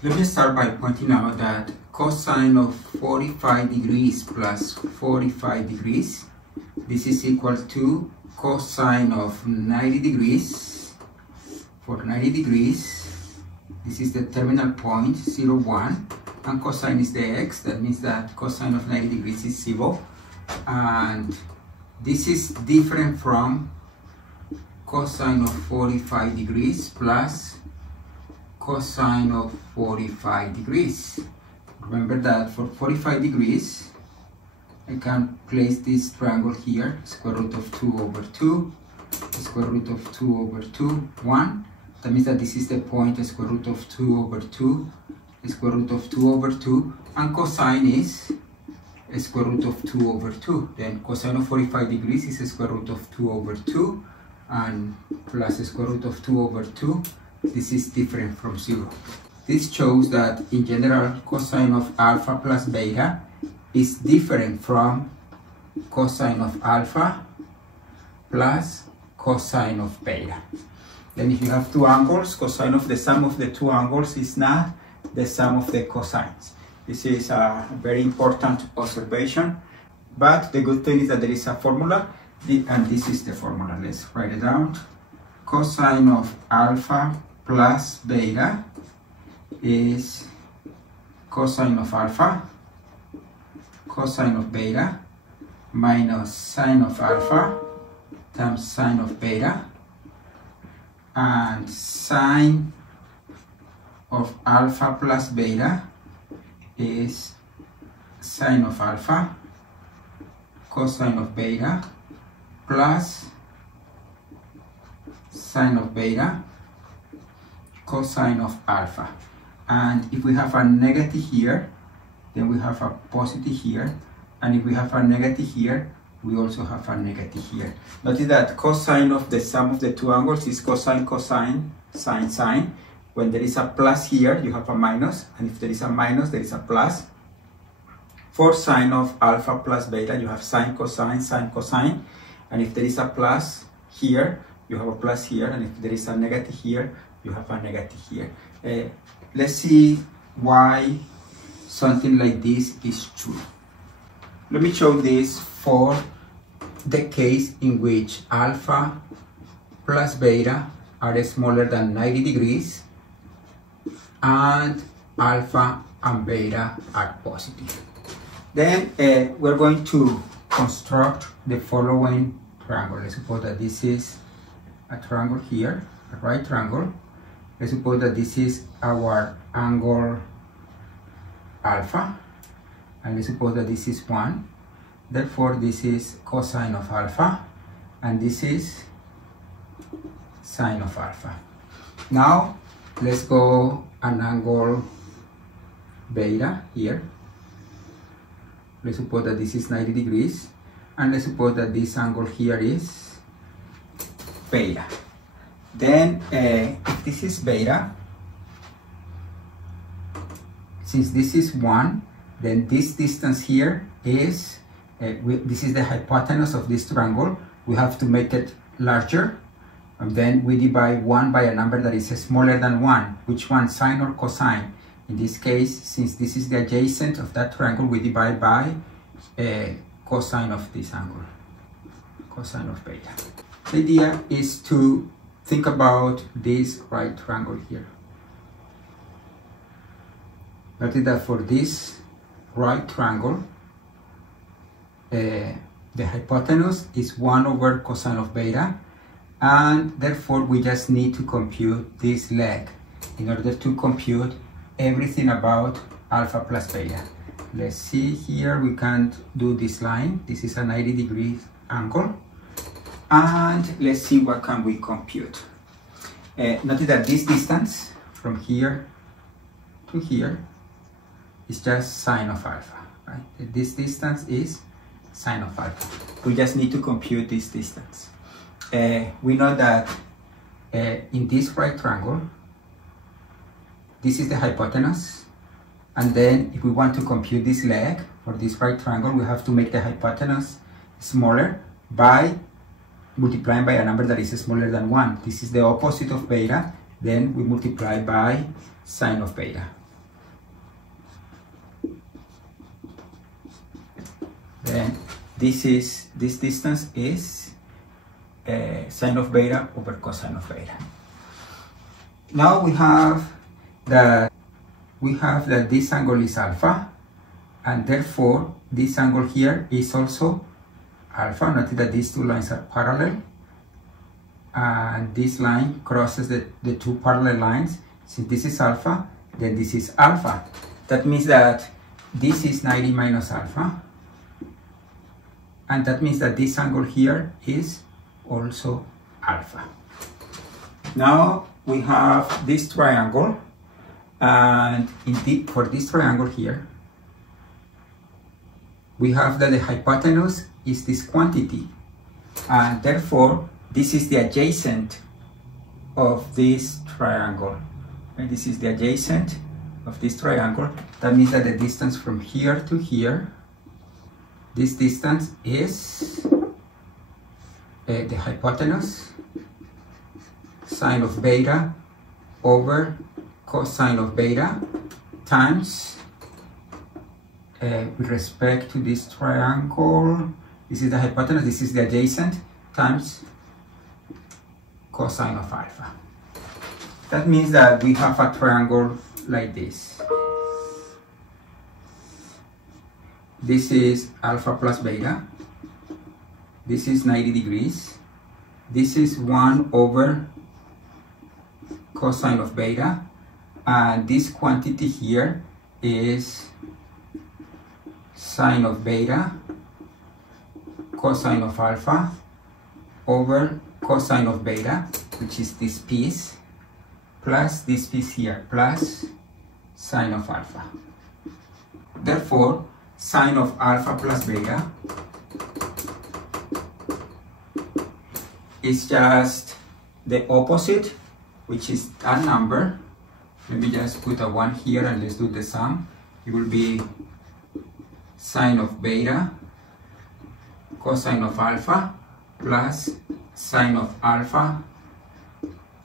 Let me start by pointing out that cosine of 45 degrees plus 45 degrees, this is equal to cosine of 90 degrees. For 90 degrees, this is the terminal point, 0, 1, and cosine is the x. That means that cosine of 90 degrees is 0. And this is different from cosine of 45 degrees plus cosine of 45 degrees. Remember that for 45 degrees, I can place this triangle here, square root of 2 over 2, square root of 2 over 2, 1. That means that this is the point, square root of 2 over 2, square root of 2 over 2, and cosine is square root of 2 over 2. Then cosine of 45 degrees is square root of 2 over 2, and plus square root of 2 over 2. This is different from 0. This shows that in general cosine of alpha plus beta is different from cosine of alpha plus cosine of beta. Then if you have two angles, cosine of the sum of the two angles is not the sum of the cosines. This is a very important observation, but the good thing is that there is a formula, and this is the formula. Let's write it down. Cosine of alpha plus beta is cosine of alpha, cosine of beta, minus sine of alpha times sine of beta, and sine of alpha plus beta is sine of alpha, cosine of beta, plus sine of beta, cosine of alpha. And if we have a negative here, then we have a positive here, and if we have a negative here, we also have a negative here. Notice that cosine of the sum of the two angles is cosine, cosine, sine, sine. When there is a plus here, you have a minus, and if there is a minus, there is a plus. For sine of alpha plus beta, you have sine, cosine, sine, cosine, and if there is a plus here, you have a plus here, and if there is a negative here, you have a negative here. Let's see why something like this is true. Let me show this for the case in which alpha plus beta are smaller than 90 degrees and alpha and beta are positive. Then we're going to construct the following triangle. Let's suppose that this is a triangle here, a right triangle. Let's suppose that this is our angle alpha, and let's suppose that this is 1. Therefore, this is cosine of alpha, and this is sine of alpha. Now, let's go an angle beta here. Let's suppose that this is 90 degrees, and let's suppose that this angle here is beta. Then, if this is beta, since this is 1, then this distance here is, this is the hypotenuse of this triangle. We have to make it larger, and then we divide 1 by a number that is smaller than 1. Which one, sine or cosine? In this case, since this is the adjacent of that triangle, we divide by cosine of this angle, cosine of beta. The idea is to think about this right triangle here. Notice that for this right triangle, the hypotenuse is 1 over cosine of beta, and therefore we just need to compute this leg in order to compute everything about alpha plus beta. Let's see here, we can't do this line. This is a 90 degree angle. And let's see what can we compute. Notice that this distance from here to here is just sine of alpha, right? This distance is sine of alpha. We just need to compute this distance. We know that in this right triangle, this is the hypotenuse, and then if we want to compute this leg for this right triangle, we have to make the hypotenuse smaller by multiplying by a number that is smaller than 1. This is the opposite of beta. Then we multiply by sine of beta. then this distance is sine of beta over cosine of beta. Now we have that this angle is alpha, and therefore this angle here is also alpha. Notice that these two lines are parallel, and this line crosses the two parallel lines. Since this is alpha, then this is alpha. That means that this is 90 minus alpha, and that means that this angle here is also alpha. Now we have this triangle, and for this triangle here, we have that the hypotenuse is this quantity, and therefore this is the adjacent of this triangle. And this is the adjacent of this triangle. That means that the distance from here to here, this distance is the hypotenuse, sine of beta over cosine of beta times, with respect to this triangle, this is the hypotenuse, this is the adjacent, times cosine of alpha. That means that we have a triangle like this. This is alpha plus beta. This is 90 degrees. This is 1 over cosine of beta. And this quantity here is sine of beta cosine of alpha over cosine of beta, which is this piece, plus this piece here, plus sine of alpha. Therefore, sine of alpha plus beta is just the opposite, which is that number. Let me just put a 1 here and let's do the sum. It will be sine of beta cosine of alpha plus sine of alpha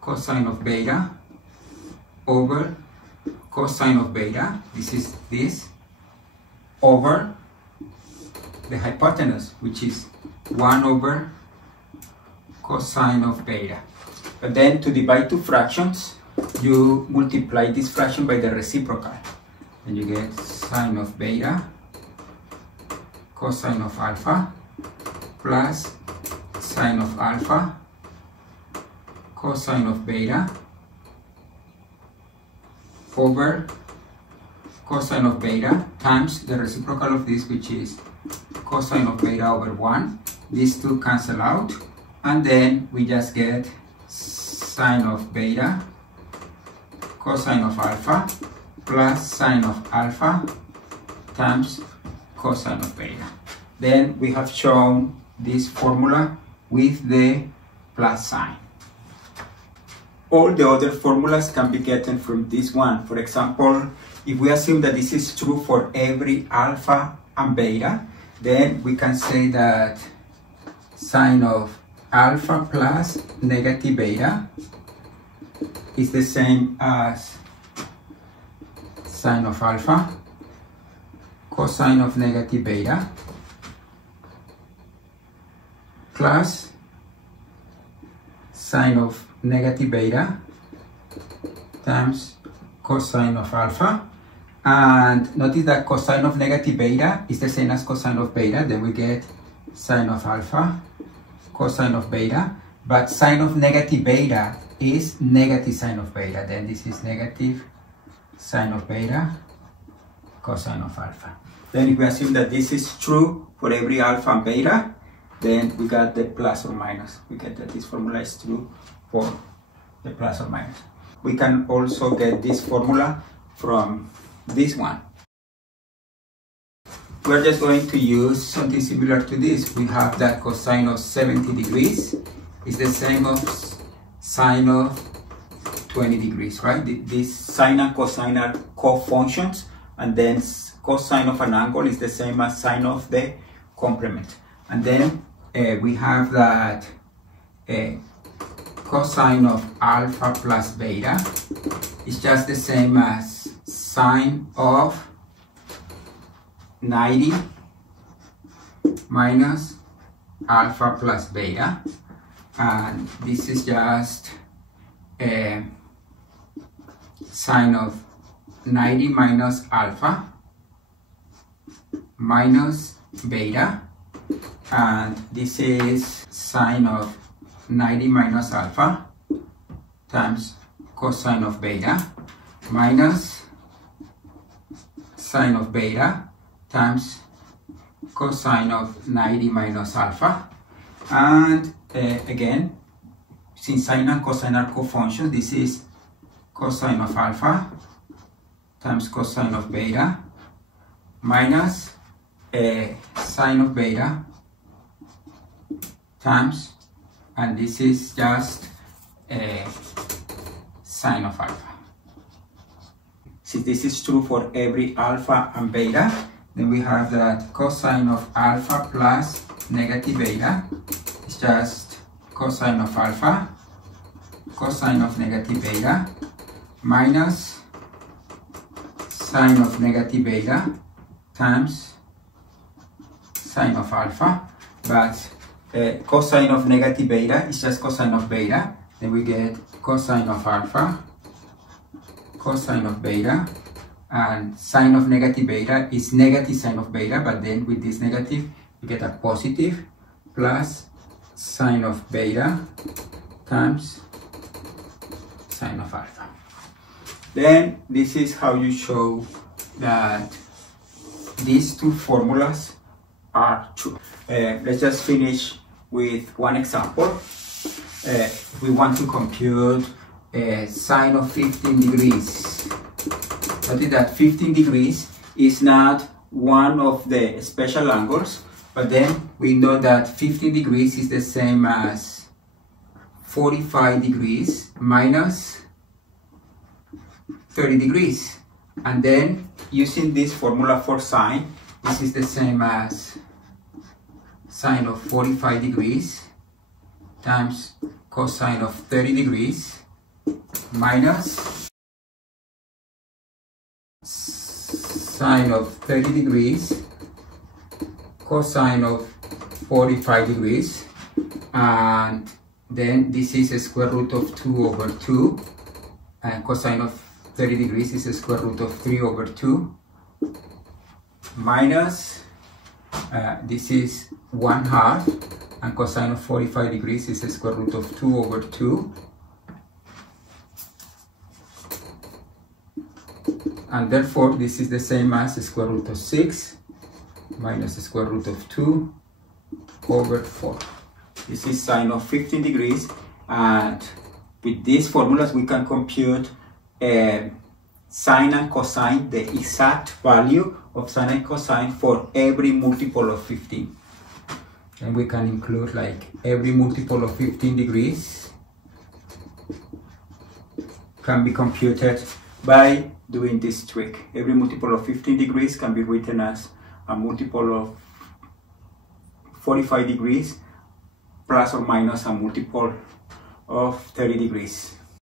cosine of beta over cosine of beta, this is this, over the hypotenuse, which is 1 over cosine of beta. But then to divide two fractions, you multiply this fraction by the reciprocal, and you get sine of beta cosine of alpha plus sine of alpha cosine of beta over cosine of beta times the reciprocal of this, which is cosine of beta over 1. These two cancel out, and then we just get sine of beta cosine of alpha plus sine of alpha times cosine of beta. Then we have shown this formula with the plus sign. All the other formulas can be gotten from this one. For example, if we assume that this is true for every alpha and beta, then we can say that sine of alpha plus negative beta is the same as sine of alpha cosine of negative beta plus sine of negative beta times cosine of alpha. And notice that cosine of negative beta is the same as cosine of beta. Then we get sine of alpha cosine of beta, but sine of negative beta is negative sine of beta. Then this is negative sine of beta cosine of alpha. Then if we assume that this is true for every alpha and beta, then we got the plus or minus. We get that this formula is true for the plus or minus. We can also get this formula from this one. We're just going to use something similar to this. We have that cosine of 70 degrees is the same as sine of 20 degrees, right? This sine and cosine are co-functions, and then cosine of an angle is the same as sine of the complement. And then we have that cosine of alpha plus beta is just the same as sine of 90 minus alpha plus beta, and this is just sine of 90 minus alpha minus beta, and this is sine of 90 minus alpha times cosine of beta minus sine of beta times cosine of 90 minus alpha. And again, since sine and cosine are co-functions, this is cosine of alpha times cosine of beta minus sine of beta times, and this is just sine of alpha. Since this is true for every alpha and beta, then we have that cosine of alpha plus negative beta is just cosine of alpha cosine of negative beta minus sine of negative beta times sine of alpha. But cosine of negative beta is just cosine of beta. Then we get cosine of alpha cosine of beta, and sine of negative beta is negative sine of beta, but then with this negative you get a positive plus sine of beta times sine of alpha. Then this is how you show that these two formulas are true. Let's just finish with one example. We want to compute sine of 15 degrees. Notice that 15 degrees is not one of the special angles, but then we know that 15 degrees is the same as 45 degrees minus 30 degrees. And then using this formula for sine, this is the same as sine of 45 degrees times cosine of 30 degrees minus sine of 30 degrees cosine of 45 degrees, and then this is a square root of 2 over 2, and cosine of 30 degrees is a square root of 3 over 2 minus this is 1/2, and cosine of 45 degrees is a square root of 2 over 2, and therefore this is the same as the square root of 6 minus the square root of 2 over 4. This is sine of 15 degrees, and with these formulas we can compute sine and cosine, the exact value of sine and cosine for every multiple of 15. And we can include like every multiple of 15 degrees can be computed by doing this trick. Every multiple of 15 degrees can be written as a multiple of 45 degrees plus or minus a multiple of 30 degrees.